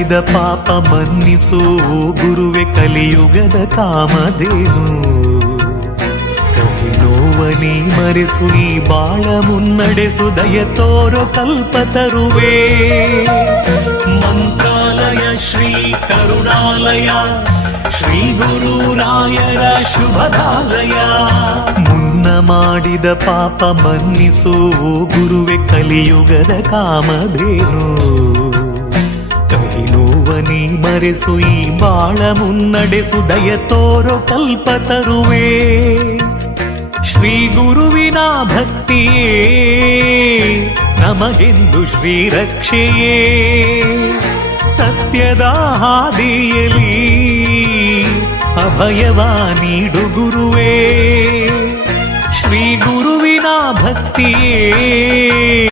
ಮಾಡಿದ ಪಾಪ ಮನ್ನಿಸು ಗುರುವೆ ಕಲಿಯುಗದ ಕಾಮಧೇನು. ಕಹಿ ನೋವನಿ ಮರೆಸು ಈ ಬಾಳ ಮುನ್ನಡೆಸು ದಯ ತೋರೋ ಕಲ್ಪತರುವೆ. ಮಂತ್ರಾಲಯ ಶ್ರೀ ಕರುಣಾಲಯ ಶ್ರೀ ಗುರುರಾಯರ ಶುಭದಾಲಯ. ಮುನ್ನ ಮಾಡಿದ ಪಾಪ ಮನ್ನಿಸು ಗುರುವೆ ಕಲಿಯುಗದ ಕಾಮಧೇನು. ಕಹಿ ನೋವನಿ ಮರೆಸು ಈ ಬಾಳ ಮುನ್ನಡೆಸು ದಯ ತೋರೋ ಕಲ್ಪತರುವೆ. ಶ್ರೀ ಗುರುವಿನ ಭಕ್ತಿಯೇ ನಮಗೆಂದು ಶ್ರೀ ರಕ್ಷೆಯೇ. ಸತ್ಯದ ಹಾದಿಯಲಿ ಅಭಯವ ನೀಡು ಗುರುವೇ. ಶ್ರೀ ಗುರುವಿನ ಭಕ್ತಿಯೇ